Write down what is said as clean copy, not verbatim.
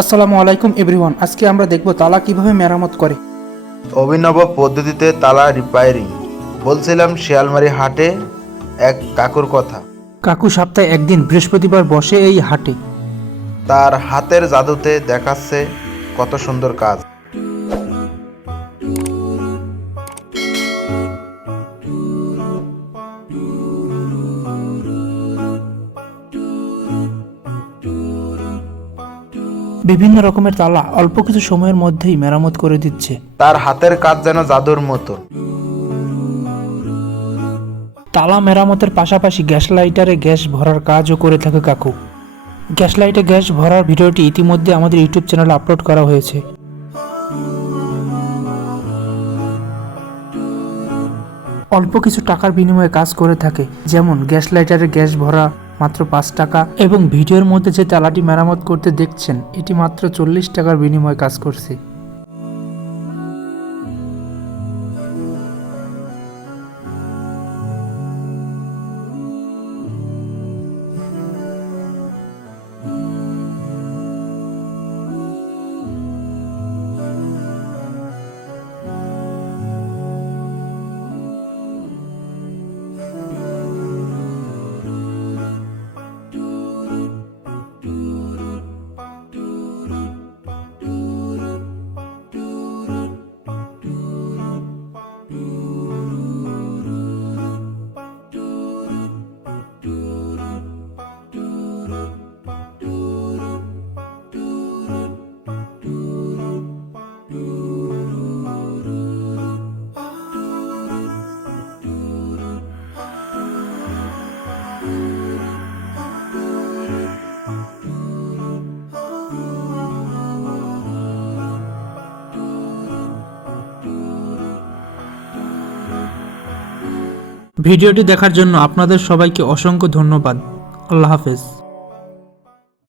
আসসালামু আলাইকুম এভরিওয়ান। আজকে আমরা দেখব তালা কিভাবে মেরামত করে। অভিনব পদ্ধতিতে তালা রিপেয়ারিং। বলছিলাম শিয়ালমারি হাটে এক কাকুর কথা। কাকু সপ্তাহে একদিন বৃহস্পতিবার বসে এই হাটে। তার হাতের জাদুতে দেখাচ্ছে কত সুন্দর কাজ। বিভিন্ন রকমের তালা অল্প কিছু সময়ের মধ্যেই মেরামত করে দিচ্ছে। তার হাতের কাজ যেন জাদুর মতো। তালা মেরামতের পাশাপাশি গ্যাস লাইটারে গ্যাস ভরার কাজও করে থাকে কাকু। গ্যাস লাইটে গ্যাস ভরার ভিডিওটি ইতিমধ্যে আমাদের ইউটিউব চ্যানেলে আপলোড করা হয়েছে। অল্প কিছু টাকার বিনিময়ে কাজ করে থাকে, যেমন গ্যাস লাইটারে গ্যাস ভরা মাত্র 5 টাকা, এবং ভিডিওর মধ্যে যে তালাটি মেরামত করতে দেখছেন এটি মাত্র 40 টাকার বিনিময়ে কাজ করছে। ভিডিওটি দেখার জন্য আপনাদের সবাইকে অসংখ্য ধন্যবাদ। আল্লাহ হাফেজ।